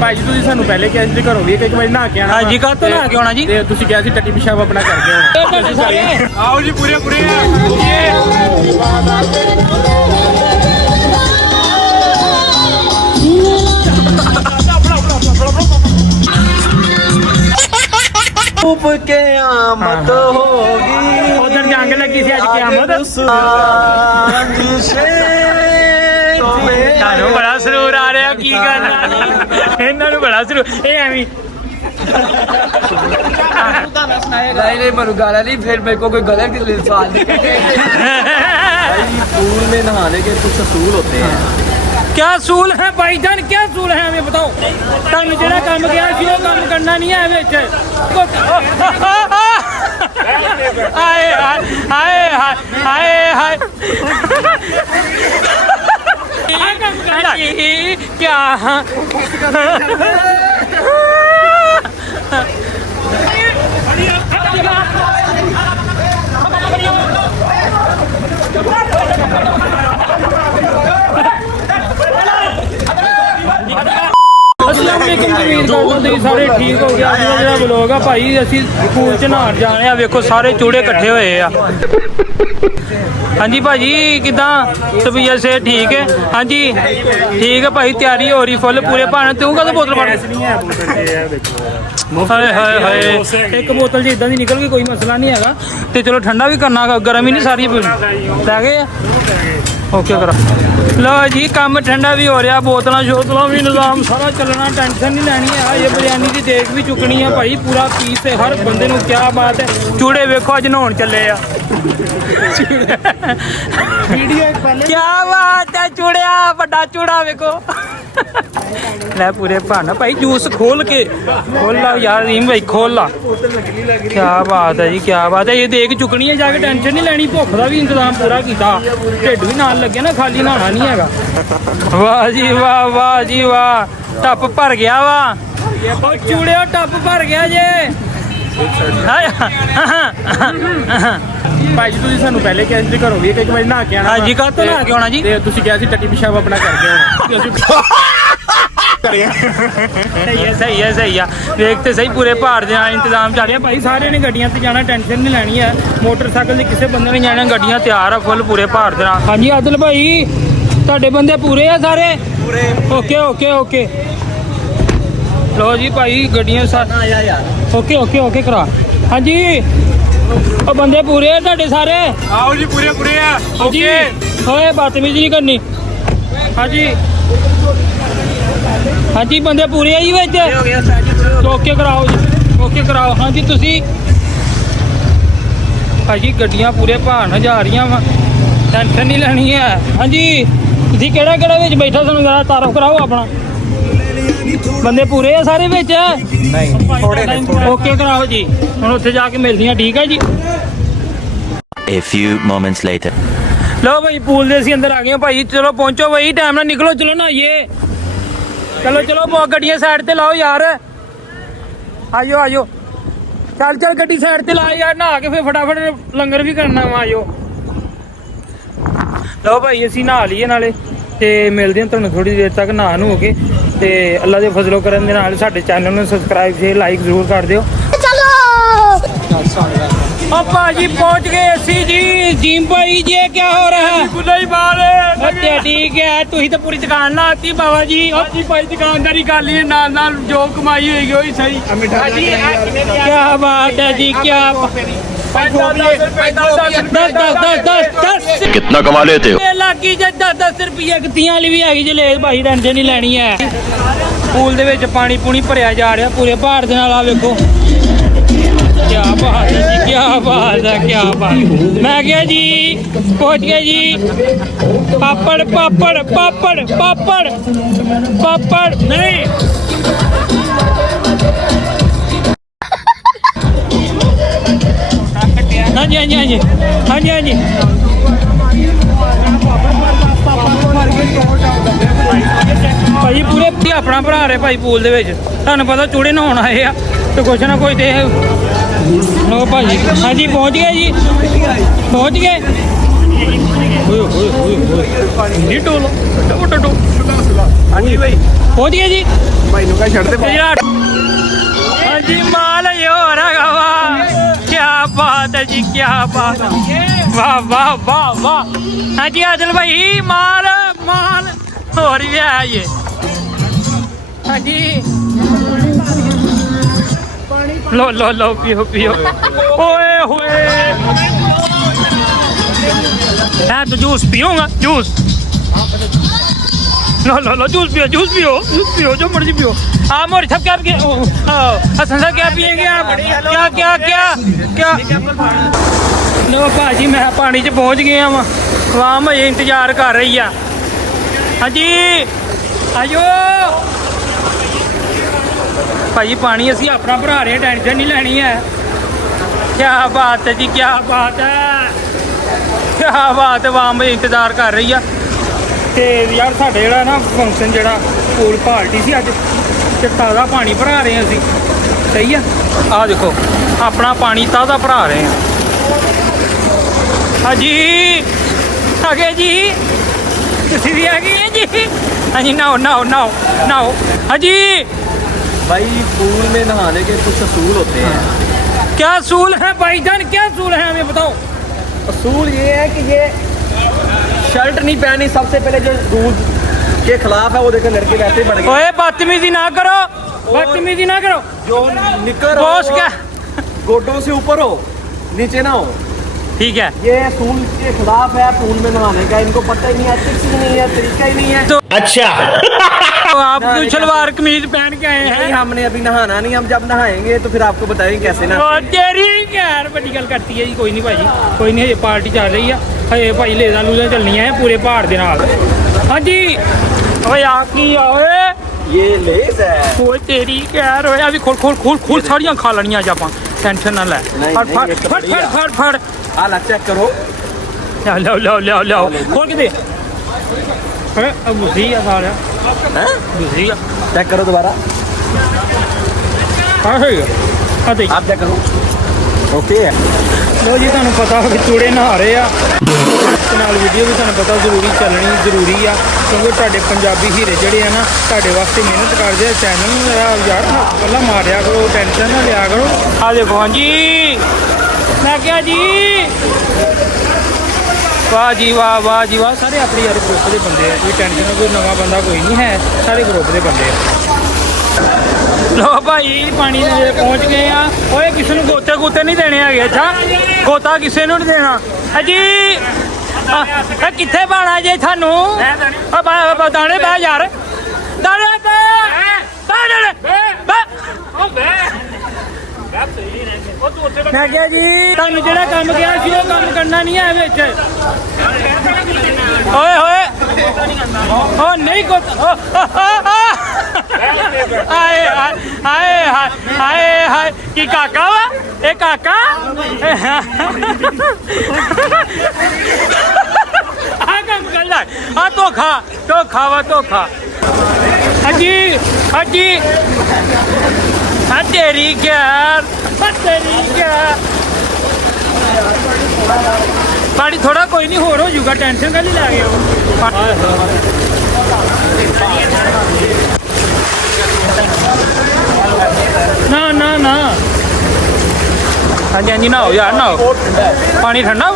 ਭਾਜੀ ਤੁਸੀਂ ਸਾਨੂੰ ਪਹਿਲੇ ਕਿਹਾ ਸੀ ਘਰੋਂ ਵੀ ਇੱਕ ਵਾਰੀ ਨਹਾ ਕੇ ਆਣਾ। ਹਾਂਜੀ ਕਾ ਤੋਂ ਨਹਾ ਕੇ ਆਉਣਾ ਜੀ ਤੇ ਤੁਸੀਂ ਕਿਹਾ ਸੀ ਟੱਟੀ ਪਿਸ਼ਾਬ ਆਪਣਾ ਕਰਕੇ ਆਉਣਾ। ਆਓ ਜੀ ਪੂਰੇ उप के आमद होगी उधर जंग लगी सी अज क़यामत। ਤੁਹਾਨੂੰ ਬੜਾ ਸਰੂਰ ਆ ਰਿਹਾ ਕੀ ਕਰਨਾ ਇਹਨਾਂ ਨੂੰ ਬੜਾ ਸਰੂਰ ਇਹ ਐਵੇਂ नहीं मनु गाला नहीं फिर मेरे को कोई गलत सवाल पूल में नहाने के कुछ असूल होते हैं। क्या सूल है भाईजान क्या सूल है हमें बताओ तुम जो काम किया वो काम करना नहीं है हाय हाय हाय हाय क्या ਸਾਰੇ ਠੀਕ ਹੋ ਗਿਆ ਜਿਹੜਾ ਵਲੋਗ ਆ ਭਾਈ ਅਸੀਂ ਪੂਲ ਚ ਨਹਾਉਣ ਜਾ ਰਹੇ ਆ ਵੇਖੋ ਸਾਰੇ ਚੂੜੇ ਇਕੱਠੇ ਹੋਏ ਆ ਹਾਂਜੀ ਭਾਜੀ ਕਿਦਾਂ ਤਬੀਅਤ ਸੇ ਠੀਕ ਹੈ ਹਾਂਜੀ ਠੀਕ ਹੈ ਭਾਈ ਤਿਆਰੀ ਹੋ ਰਹੀ ਫੁੱਲ ਪੂਰੇ ਭਾਣ ਤੂੰ ਕਦੋਂ ਬੋਤਲ ਫੜ ਹਾਏ ਹਾਏ ਹਾਏ ਇੱਕ ਬੋਤਲ ਜੀ ਇਦਾਂ ਦੀ ਨਿਕਲ ਗਈ ਕੋਈ ਮਸਲਾ ਨਹੀਂ ਹੈਗਾ ਤੇ ਚਲੋ ਠੰਡਾ ਵੀ ਕਰਨਾ ਗਰਮ ਹੀ ਨਹੀਂ ਸਾਰੀ ਲੈ ਗਏ ओके करो लो जी काम ठंडा भी हो रहा बोतलों शोतलों भी निज़ाम सारा चलना टेंशन नहीं लैनी है ये बिरयानी की देख भी चुकनी है भाई पूरा पीस है हर बंदे को क्या बात है चूड़े वेखो अज नहाउण चले क्या बात है चूड़िया बड़ा चूड़ा वेखो ले पूरे भाना भाई जूस खोल ला यार रीम भाई खोल ला क्या बात है जी क्या बात है ये देख चुकनी है जाके टेंशन नहीं लैनी भुख का भी इंतजाम पूरा किया ढिड भी नाल लगे ना खाली नहाना नहीं है वाह जी वाह टप भर गया वाह चूड़े टप भर गया जे ਭਾਜੀ ਤੁਸੀਂ ਸਾਨੂੰ ਪਹਿਲੇ ਕਿਹਾ ਸੀ ਘਰੋਂ ਵੀ ਇੱਕ ਵਾਰੀ ਨਹਾ ਕੇ ਆਣਾ। ਹਾਂਜੀ ਕਾ ਤੋਂ ਨਹਾ ਕੇ ਆਉਣਾ ਜੀ ਤੇ ਤੁਸੀਂ ਕਿਹਾ ਸੀ ਟੱਟੀ ਪਿਸ਼ਾਬ ਆਪਣਾ ਕਰਕੇ ਆਉਣਾ। सही है देखते सही पूरे भार दे इंतजाम चल रहा भाई सारे ने गड्डियां ते जाना टेंशन नहीं लैनी है मोटरसाइकिल से किसी बंदे ने जाना गड्डियां तैयार है फुल पूरे भार दे हाँ जी आदिल भाई तुहाडे बंदे पूरे है सारे ओके ओके ओके लो जी भाई गड्डियां ओके ओके ओके करा हाँ जी ਉਹ ਬੰਦੇ ਪੂਰੇ ਆ ਤੁਹਾਡੇ ਸਾਰੇ ਆਓ ਜੀ ਪੂਰੇ ਆ ਓਕੇ ਓਏ ਬਦਤਮੀਜ਼ੀ ਨਹੀਂ ਕਰਨੀ ਹਾਂਜੀ ਹਾਂਜੀ ਬੰਦੇ ਪੂਰੇ ਆ ਜੀ ਵਿੱਚ ਓਕੇ ਕਰਾਓ ਜੀ ਓਕੇ ਕਰਾਓ ਹਾਂਜੀ ਤੁਸੀਂ ਭਾਜੀ ਗੱਡੀਆਂ ਪੂਰੇ ਭਾਣ ਜਾ ਰਹੀਆਂ ਵਾ ਟੈਨਸ਼ਨ ਨਹੀਂ ਲੈਣੀ ਹੈ ਹਾਂਜੀ ਤੁਸੀਂ ਕਿਹੜਾ ਵਿੱਚ ਬੈਠਾ ਸਾਨੂੰ ਜ਼ਰਾ ਤਾਰਫ ਕਰਾਓ ਆਪਣਾ ਬੰਦੇ ਪੂਰੇ ਆ ਸਾਰੇ ਵਿੱਚ नहीं थोड़े ਓਕੇ ਕਰਾਓ ਜੀ ਹੁਣ ਉੱਥੇ ਜਾ ਕੇ ਮਿਲਦੀਆਂ ਠੀਕ ਹੈ ਜੀ A few moments later. ਲਓ ਭਾਈ ਪੂਲ ਦੇ ਅਸੀਂ ਅੰਦਰ ਆ ਗਏ ਭਾਈ ਚਲੋ ਪਹੁੰਚੋ ਭਾਈ ਟਾਈਮ ਨਾਲ ਨਿਕਲੋ ਚਲੋ ਨਹਾਈਏ ਚਲੋ ਗੱਡੀਆਂ ਸਾਈਡ ਤੇ ਲਾਓ ਯਾਰ ਆਜੋ ਚੱਲ ਗੱਡੀ ਸਾਈਡ ਤੇ ਲਾ ਯਾਰ ਨਹਾ ਕੇ ਫਿਰ ਫਟਾਫਟ ਲੰਗਰ ਵੀ ਕਰਨਾ ਵਾ ਆਜੋ ਲਓ ਭਾਈ ਅਸੀਂ ਨਹਾ ਲਈਏ ਨਾਲੇ ਤੇ ਮਿਲਦੇ ਹਾਂ ਤੁਹਾਨੂੰ ਥੋੜੀ ਦੇਰ ਤੱਕ ਨਹਾ ਨੂੰ ਹੋ ਕੇ ਤੇ ਅੱਲਾ ਦੇ ਫਜ਼ਲੋ ਕਰਨ ਦੇ ਨਾਲ ਸਾਡੇ ਚੈਨਲ ਨੂੰ ਸਬਸਕ੍ਰਾਈਬ ਸ਼ੇਅਰ ਲਾਈਕ ਜ਼ਰੂਰ ਕਰ ਦਿਓ ਭਾਜੀ पहुंच गए ਅਸੀਂ ਜੀ ਜੀਮ ਭਾਈ ਜੀ क्या हो रहा है ਗੁੱਲਾ ਹੀ ਬਾਲ ਅੱਛਾ ਠੀਕ ਹੈ ਤੁਸੀਂ ਤਾਂ ਪੂਰੀ ਦੁਕਾਨ ਲਾਤੀ ਬਾਬਾ ਜੀ ਜੀ ਭਾਈ ਦੁਕਾਨਦਾਰੀ ਕਰ ਲਈ ਨਾਲ ਜੋ ਕਮਾਈ ਹੋਏਗੀ ਉਹੀ ਸਹੀ। ਕੀ ਬਾਤ ਹੈ ਜੀ ਕੀ कितना कमा लेते हो? ਲੱਗੀ ਜੇ 10 ਰੁਪਏ ਗਤੀਆਂ ਵਾਲੀ ਵੀ ਹੈਗੀ ਜੇ ਲੈ ਭਾਈ ਟੈਨਸ਼ਨ ਨਹੀਂ ਲੈਣੀ ਹੈ ਪੂਲ ਦੇ ਵਿੱਚ ਪਾਣੀ ਪੂਣੀ ਭਰਿਆ ਜਾ ਰਿਹਾ ਪੂਰੇ ਭਾਰ ਦੇ ਨਾਲ ਆ ਵੇਖੋ क्या बात है जी क्या बात है क्या बात मैं गया जी पहुंच गया जी पापड़ पापड़ पापड़ पापड़ पापड़ नहीं हाँ जी हाँ जी हाँ जी हाँ जी हाँ जी भाई पूरे अपना भरा रहे भाई पूल दे विच तुहानू पता चूड़े नहाउण आए आ तो कुछ ना कुछ दे लो भाजी हाँ जी पहुँच गए जी पहुँच गए टोलो ਹਾਂਜੀ ਭਾਈ ਪਹੁੰਚ ਗਏ ਜੀ ਭਾਈ ਨੂੰ ਕਾ ਛੱਡ ਦੇ ਹਾਂਜੀ ਮਾਲ ਹੀ ਹੋ ਰਹਾ ਵਾ ਕੀ ਬਾਤ ਹੈ ਜੀ ਕੀ ਬਾਤ ਵਾਹ ਵਾਹ ਵਾਹ ਵਾਹ ਹਾਂਜੀ ਆਦਿਲ ਭਾਈ ਮਾਲ ਹੋਰ ਵੀ ਹੈ ਇਹ ਹਾਂਜੀ ਲੋ ਪੀਓ ਓਏ ਹੋਏ मैं तो जूस पीऊंगा जूस लो जूस पियो जो मर्जी पियो आप मोरी सब क्या हसन साहब क्या पियेंगे आप क्या लो भाजी मैं पानी च पहुंच गया वा आवाम अजे इंतजार कर रही है हाँ जी आजो भाजी पानी असी अपना भरा रहे हैं टेंशन नहीं लेनी है क्या बात है जी क्या बात है क्या बात है वाम इंतजार कर रही है ਤੇ ਯਾਰ ਸਾਡੇ ਜਿਹੜਾ ਨਾ ਫੰਕਸ਼ਨ ਜਿਹੜਾ ਪੂਲ ਪਾਰਟੀ ਸੀ ਅੱਜ ਤੇ ਤਾਜ਼ਾ ਪਾਣੀ ਭਰਾ ਰਹੇ ਹਾਂ ਅਸੀਂ ਸਹੀ ਆ ਆਹ ਦੇਖੋ ਆਪਣਾ ਪਾਣੀ ਤਾਜ਼ਾ ਭਰਾ ਰਹੇ ਹਾਂ ਹਾਂਜੀ ਆ ਗਏ ਜੀ ਤੁਸੀਂ ਵੀ ਆ ਗਏ ਜੀ ਹਾਂਜੀ ਨਾਓ ਹਾਂਜੀ भाई पूल में नहाने के कुछ असूल होते हैं। क्या असूल है भाईजान क्या असूल है हमें बताओ। असूल ये है कि ये शर्ट नहीं पहनी सबसे पहले जो रूल के खिलाफ है वो देखो लड़के वैसे बढ़ गए। ओए बदतमीजी ना करो जो निकर बॉस क्या गोडों से ऊपर हो नीचे ना हो ठीक है ये असूल के खिलाफ है पूल में नहाने का। इनको पता ही नहीं है एथिक्स ही नहीं है तरीका ही नहीं है। तो आप क्यों सलवार कमीज पहन के आए नहीं हैं। हमने अभी नहाना नहीं हम जब नहाएंगे तो फिर आपको बताएंगे कैसे ना। और तेरी यार बड़ी गल करती है जी कोई नहीं भाजी कोई नहीं पार्टी चल रही है हजे भाई लेजा लूजा चलनियां है पूरे पहाड़ दे नाल। हाँ जी ओए आ की ओए ये लेस है ओए तेरी यार ओए अभी खोल सारियां खा लेनियां आज आपां टेंशन ना ले फट आला चेक करो लो खोल के दे अब गुस्सी है सारा हैं गुस्सी है चेक करो दोबारा हाँ सही है हाँ देख आप चेक करो ओके है। ਲੋ ਜੀ ਤੁਹਾਨੂੰ ਪਤਾ ਵੀ ਚੂੜੇ ਨਹਾ ਰਹੇ ਆ ਤੇ ਨਾਲ ਵੀਡੀਓ ਵੀ ਤੁਹਾਨੂੰ ਪਤਾ ਚੱਲਣੀ ਜ਼ਰੂਰੀ ਆ ਕਿਉਂਕਿ ਤੁਹਾਡੇ ਪੰਜਾਬੀ ਹੀਰੇ ਜਿਹੜੇ ਆ ਨਾ ਤੁਹਾਡੇ ਵਾਸਤੇ ਮਿਹਨਤ ਕਰਦੇ ਆ ਚੈਨਲ ਨੂੰ ਯਾਰ ਪਹਿਲਾਂ ਮਾਰਿਆ ਕਰੋ ਟੈਨਸ਼ਨ ਨਾ ਲਿਆ ਕਰੋ। ਆ ਦੇਖੋ ਹਾਂਜੀ ਮੈਂ ਕਿਹਾ ਜੀ ਵਾਹ ਜੀ ਵਾਹ ਸਾਰੇ ਆਪਣੇ ਯਾਰ ਗਰੁੱਪ ਦੇ ਬੰਦੇ ਆ ਕੋਈ ਟੈਨਸ਼ਨ ਕੋਈ ਨਵਾਂ ਬੰਦਾ ਕੋਈ ਨਹੀਂ ਹੈ ਸਾਰੇ ਗਰੁੱਪ ਦੇ ਬੰਦੇ ਆ। लो भाई पानी में पहुंच गए हैं ओए किसी ने गोते नहीं देने है अच्छा गोता किसी ने नहीं देना अजी किथे पाना जे थानू दाने बह यार दाने मैं क्या जी तुम जो काम किया सी वो काम करना नहीं है विच ओए होए ओ नहीं गोता आए हाय की काका वा ए काका आ काम कर ला आ धोखा वा धोखा हाजी तेरी क्या पानी थोड़ा कोई नहीं होर हो जाऊगा टेंशन का नहीं लै गया ना हाँ जी नहाओ यार नहाओ पानी ठंडा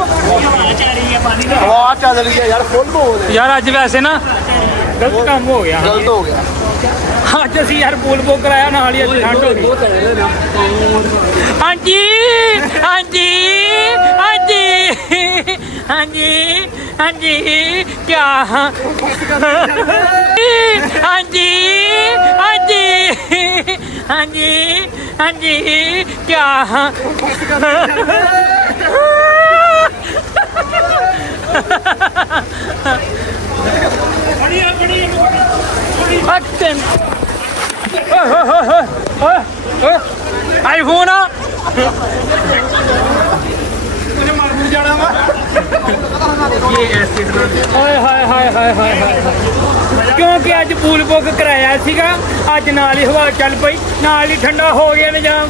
हवा चल रही है यार फुल बोल यार अज वैसे ना गलत काम हो गया अज असी यार पूल बुक कराया नाल ही ठंड हो गई। हाँ जी क्या हाँ जी क्या आईफोन क्योंकि अज पूल बुक कराया सीगा अज नाल ही हवा चल पई नाल ही ठंडा हो गया निजाम।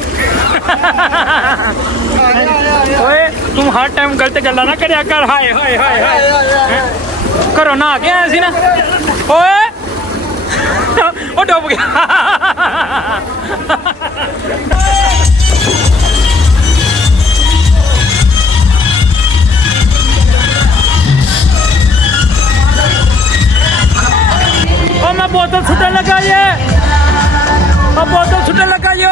ओए तुम हर टाइम गलत गल्ला ना करया कर हाय घरों नहा के आया सी ना ओए ਉਹ ਡੁੱਬ ਗਿਆ ਉਹ ਮੈਂ ਬੋਤਲ ਸੁੱਟਣ ਲੱਗਾ ਜੇ ਉਹ ਬੋਤਲ ਸੁੱਟਣ ਲੱਗਾ ਜੇ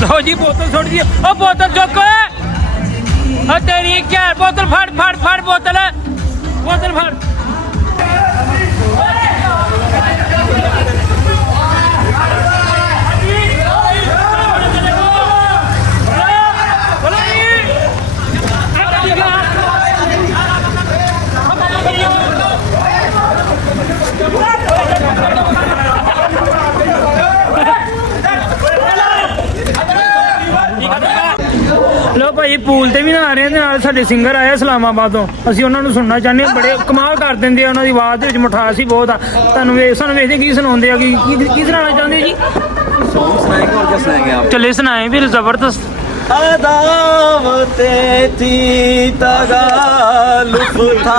ਲੋ ਜੀ ਬੋਤਲ ਸੁੱਟ ਦੀ ਉਹ ਬੋਤਲ ਚੁੱਕ ਓਏ ਤੇਰੀ ਘੈਰ ਬੋਤਲ ਫੜ ਫੜ ਫੜ ਬੋਤਲ ਫੜ ਲੋ ਭਾਈ ਪੂਲ ਤੇ ਵੀ ਨਾ ਆ ਰਹੇ ਤੇ ਨਾਲ ਸਾਡੇ ਸਿੰਗਰ ਆਏ ਇਸਲਾਮਾਬਾਦੋਂ ਅਸੀਂ ਉਹਨਾਂ ਨੂੰ ਸੁਣਨਾ ਚਾਹੁੰਦੇ ਹਾਂ ਬੜੇ ਕਮਾਲ ਕਰ ਦਿੰਦੇ ਆ ਉਹਨਾਂ ਦੀ ਆਵਾਜ਼ ਦੇ ਵਿੱਚ ਮਿਠਾਸ ਹੀ ਬਹੁਤ ਆ ਤੁਹਾਨੂੰ ਸਾਨੂੰ ਵੇਖਦੇ ਕੀ ਸੁਣਾਉਂਦੇ ਆ ਕੀ ਸੁਣਾਉਣਾ ਚਾਹੁੰਦੇ ਜੀ सुनाएंगे और क्या सुनाएंगे आप ਚੱਲੇ ਸੁਣਾਏ ਫਿਰ ਜ਼ਬਰਦਸਤ अदावतें थी तगालुफ था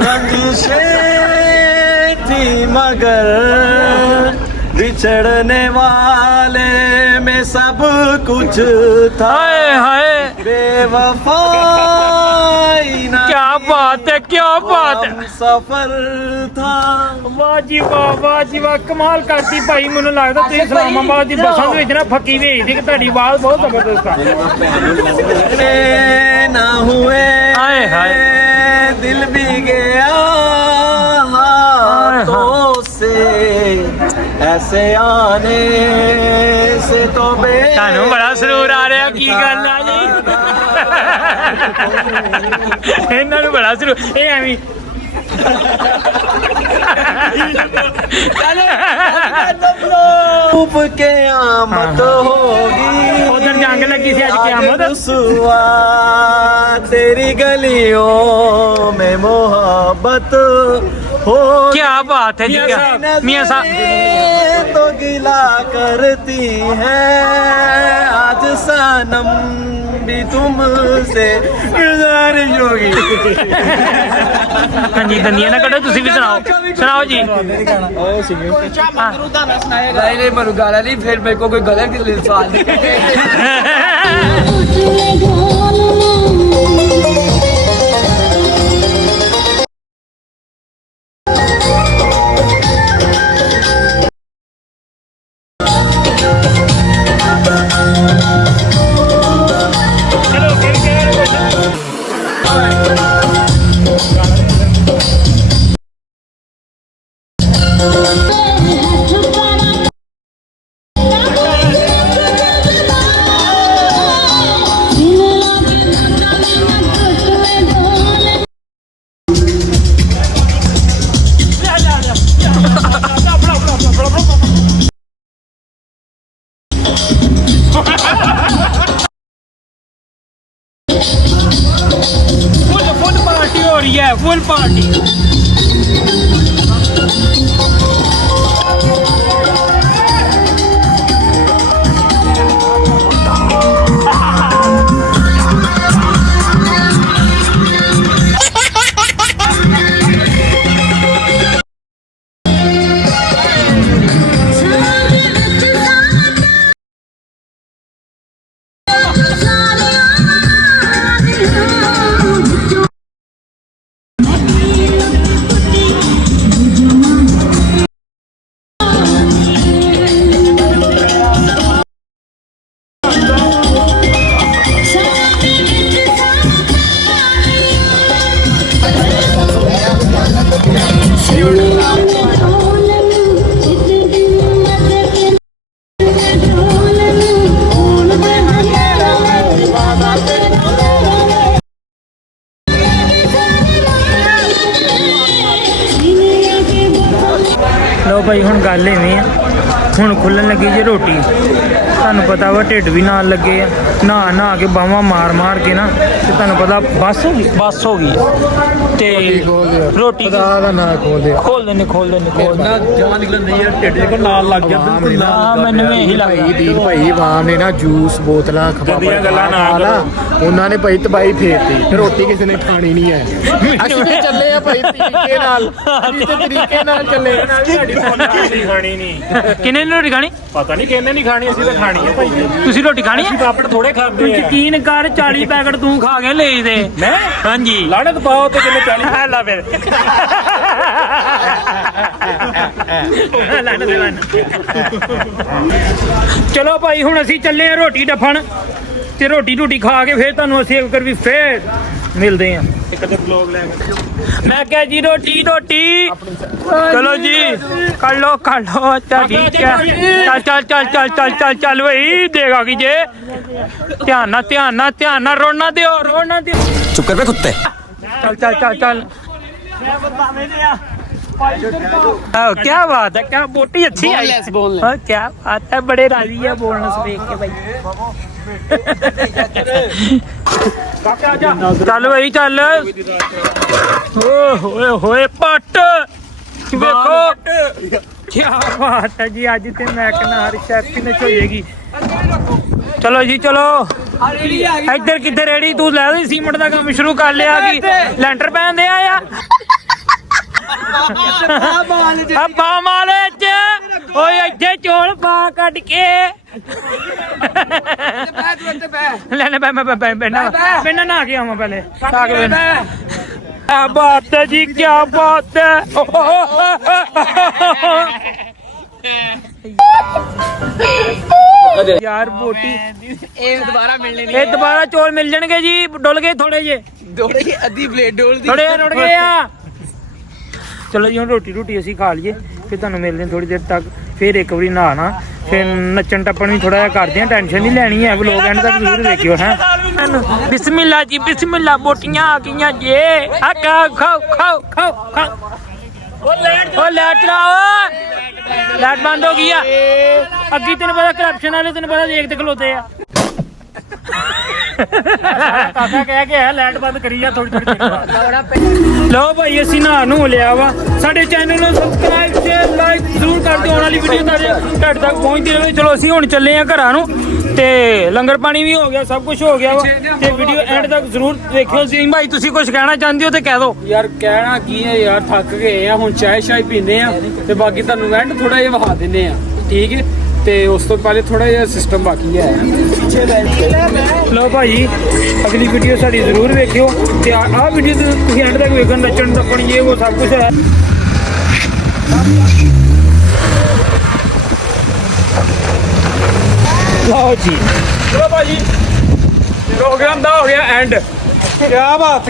रंजिशें थी मगर बिछड़ने वाले में सब कुछ था ਹਾਏ ਹਾਏ बेवफाई ना क्या बात है हम सफर था ਵਾਹ ਜੀ ਵਾਹ ਕਮਾਲ ਕਰਤੀ ਭਾਈ ਮੈਨੂੰ ਲੱਗਦਾ ਤੁਸੀਂ ਇਸਲਾਮਾਬਾਦ ਦੀ ਬੱਸਾਂ ਦੇ ਵਿੱਚ ਨਾ ਫੱਕੀ ਵੇਚਦੀ ਕਿ ਤੁਹਾਡੀ ਆਵਾਜ਼ ਬਹੁਤ ਜ਼ਬਰਦਸਤ ਆ ना हुए हाय हाय। दिल भी गया हाथों से ऐसे आने से तो ਤੁਹਾਨੂੰ ਬੜਾ ਸਰੂਰ ਆ ਰਿਹਾ ਕੀ ਗੱਲ ਆ ਜੀ ਇਹਨਾਂ ਨੂੰ ਬੜਾ ਸਰੂਰ ਇਹ ਐਵੇਂ डूब के आमद होगी उधर जंग लगी थी आज क़यामत। रुसवा तेरी गलियों में मोहब्बत हो क्या बात है जी क्या मियां साहब तो गिला करती है आज सनम भी तुमसे गुजारिश होगी ਹਾਂਜੀ ਦੰਦੀਆਂ ਨਾ ਕੱਢੋ ਤੁਸੀਂ ਵੀ ਸੁਣਾਓ ਜੀ नहीं मनु गाना नहीं फिर मेरे को कोई गलत सवाल फुल पार्टी हो रही है फुल पार्टी ਲਓ ਭਾਈ ਹੁਣ ਗੱਲ ਐਵੇਂ ਆ ਹੁਣ ਖੁੱਲਣ ਲੱਗੀ ਜੇ ਰੋਟੀ ਤੁਹਾਨੂੰ ਪਤਾ ਵਾ ਢਿੱਡ ਵੀ ਨਾਲ ਲੱਗੇ ਆ ਨਹਾ ਕੇ ਬਾਹਾਂ ਮਾਰ ਕੇ ਨਾ ਤੇ ਤੁਹਾਨੂੰ ਪਤਾ ਬੱਸ ਹੋ ਗਈ ਤੇ ਰੋਟੀ ਦਾ ਨਾ ਖੋਲ ਦੇ ਨਾ ਜਾਨ ਨਿਕਲਣ ਨਹੀਂ ਯਾਰ ਢਿੱਡ ਦੇ ਨਾਲ ਲੱਗ ਗਿਆ ਬਿਲਕੁਲ ਮੈਨੂੰ ਵੀ ਇਹੀ ਲੱਗਦਾ ਦੀਨ ਭਾਈ ਆਵਾਮ ਨੇ ਨਾ ਜੂਸ ਬੋਤਲਾਂ ਗੰਦੀਆਂ ਗੱਲਾਂ ਨਾ ਖਵਾ ਉਹਨਾਂ ਨੇ ਭਾਈ ਤਬਾਈ ਫੇਰਤੀ ਰੋਟੀ ਕਿਸੇ ਨੇ ਖਾਣੀ ਨਹੀਂ ਹੈ ਅਸੀਂ ਤੇ ਚੱਲੇ ਆ ਭਾਈ ਤਰੀਕੇ ਨਾਲ ਅਸੀਂ ਤੇ ਤਰੀਕੇ ਨਾਲ ਚੱਲੇ ਨਹੀਂ ਖਾਣੀ ਨਹੀਂ ਕਿੰਨੇ ਨੇ ਰੋਟੀ ਖਾਣੀ ਪਤਾ ਨਹੀਂ ਕਿਹਨੇ ਨਹੀਂ ਖਾਣੀ ਅਸੀਂ ਤਾਂ ਖਾਣੀ ਹੈ ਭਾਈ ਤੁਸੀਂ ਰੋਟੀ ਖਾਣੀ ਅਸੀਂ ਹੈ ਪਾਪੜ ਥੋੜੇ ਤੂੰ ਖਾਂਦੇ ਆ ਯਕੀਨ ਕਰ 40 ਪੈਕਟ ਤੂੰ ਖਾ ਕੇ ਲੈ ਦੇ ਮੈਂ ਹਾਂਜੀ ਲਾਣਤ ਪਾਓ ਤੇ ਕਿੰਨੇ 40 ਆ ਲਾ ਫਿਰ ਚਲੋ ਭਾਈ ਹੁਣ ਅਸੀਂ ਚੱਲੇ ਆ ਰੋਟੀ ਡਫਣ ਤੇ ਰੋਟੀ ਖਾ ਕੇ ਫੇਰ ਤੁਹਾਨੂੰ ਅਸੀਂ ਇੱਕ ਵੀ ਫੇਰ ਮਿਲਦੇ ਆ ਕਦੇ ਬਲੌਗ ਲੈ ਕੇ ਮੈਂ ਕਿਹਾ ਜੀ ਰੋਟੀ ਚਲੋ ਜੀ ਕਰ ਲੋ ਚੱਲ ਠੀਕ ਹੈ ਚੱਲ ਬਈ ਦੇਗਾ ਕੀ ਜੇ ਧਿਆਨ ਨਾਲ ਰੋਣਾ ਦਿਓ ਚੁੱਪ ਕਰ ਬੇ ਕੁੱਤੇ ਚੱਲ हाँ, क्या बात है क्या बोटी अच्छी आई हाँ, क्या बात है बड़े राजी है बोलने से देख के भाई चल भाई चल होए पट देखो क्या बात है जी आज ते मैं कहना हर शेफ ने चाहिएगी चलो जी चलो इधर किधर रेडी तू लै दी सीमेंट का काम शुरू कर लिया कि लैंटर पैन दे आया ਮਾਲੇ ਚ ਓਏ ਇੱਥੇ ਚੋਲ ਪਾ ਕੱਢ ਕੇ ਲੈ ਬੈਠਾ ਨਾ ਕੇ ਆਵਾਂ ਪਹਿਲੇ ਆ ਕੇ क्या बात है जी क्या बात है यार बोटी ਇਹ ਦੁਬਾਰਾ ਚੋਲ ਮਿਲ ਜਾਣਗੇ ਜੀ ਡੁੱਲ ਗਏ ਥੋੜੇ ਜੇ ਅੱਧੀ ਪਲੇਟ ਡੋਲਦੀ ਥੋੜੇ ਰੁੜ ਗਏ ਆ ਚਲੋ ਜੀ ਹੁਣ ਰੋਟੀ ਅਸੀਂ ਖਾ ਲਈਏ ਫਿਰ ਤੁਹਾਨੂੰ ਮਿਲਦੇ ਥੋੜੀ ਦੇਰ ਤੱਕ ਫਿਰ ਇੱਕ ਵਾਰੀ ਨਹਾਣਾ ਫਿਰ ਨੱਚਣ ਟੱਪਣ ਵੀ ਥੋੜਾ ਜਿਹਾ ਕਰਦੇ ਆ ਟੈਨਸ਼ਨ ਨਹੀਂ ਲੈਣੀ ਹੈ ਵਲੋਗ ਐਂਡ ਤੱਕ ਜ਼ਰੂਰ ਦੇਖਿਓ ਹੈ ਬਿਸਮਿਲ੍ਲਾ ਜੀ ਬਿਸਮਿਲ੍ਲਾ ਬੋਟੀਆਂ ਆ ਗਈਆਂ ਜੇ ਆ ਖਾਓ ਉਹ ਲੈਟ ਬੰਦ ਹੋ ਗਈ ਆ ਅੱਗੇ ਤੈਨੂੰ ਪਤਾ ਕਰਪਸ਼ਨ ਵਾਲੇ ਤੈਨੂੰ ਪਤਾ ਦੇਖਦੇ ਖਲੋਤੇ ਆ ਕਾਕਾ ਕਹਿ ਕੇ ਹੈ ਲਾਈਟ ਬੰਦ ਕਰੀ ਜਾ ਥੋੜੀ ਲਓ ਭਾਈ ਅਸੀਂ ਨਹਾ ਨੂੰ ਲਿਆ ਵਾ ਸਾਡੇ ਚੈਨਲ ਨੂੰ ਸਬਸਕ੍ਰਾਈਬ ਸ਼ੇਅਰ ਲਾਈਕ ਜ਼ਰੂਰ ਕਰ ਦਿਓ ਆਉਣ ਵਾਲੀ ਵੀਡੀਓ ਤੁਹਾਡੇ ਤੱਕ ਪਹੁੰਚਦੀ ਰਹੇ ਚਲੋ ਅਸੀਂ ਹੁਣ ਚੱਲੇ ਆ ਘਰਾਂ ਨੂੰ ਤੇ ਲੰਗਰ ਪਾਣੀ ਵੀ ਹੋ ਗਿਆ ਸਭ ਕੁਝ ਹੋ ਗਿਆ ਵਾ ਤੇ ਵੀਡੀਓ ਐਂਡ ਤੱਕ ਜ਼ਰੂਰ ਦੇਖਿਓ ਜੀ ਭਾਈ ਤੁਸੀਂ ਕੁਝ ਕਹਿਣਾ ਚਾਹੁੰਦੇ ਹੋ ਤੇ ਕਹਿ ਦਿਓ ਯਾਰ ਕਹਿਣਾ ਕੀ ਹੈ ਯਾਰ ਥੱਕ ਗਏ ਆ ਹੁਣ ਚਾਹ ਸ਼ਾਇ ਪੀਂਦੇ ਆ ਤੇ ਬਾਕੀ ਤੁਹਾਨੂੰ ਐਂਡ ਥੋੜਾ ਜਿਹਾ ਵਿਖਾ ਦਿੰਨੇ ਆ ਠੀਕ ਹੈ ਤੇ ਉਸ ਤੋਂ ਪਹਿਲੇ ਥੋੜਾ ਜਿਹਾ ਸਿਸਟਮ ਬਾਕੀ ਹੈ ਲਓ ਭਾਈ ਅਗਲੀ ਵੀਡੀਓ ਸਾਡੀ ਜ਼ਰੂਰ ਵੇਖਿਓ ਤੇ ਆਹ ਵੀਡੀਓ ਤੁਸੀਂ ਐਂਡ ਤੱਕ ਵੇਖਣ ਨੱਚਣ ਟੱਪਣ ਇਹ ਉਹ ਸਭ ਕੁਝ ਹੈ ਲਓ ਜੀ ਚਲੋ ਭਾਜੀ ਪ੍ਰੋਗਰਾਮ ਦਾ ਹੋ ਗਿਆ ਐਂਡ ਕੀ ਬਾਤ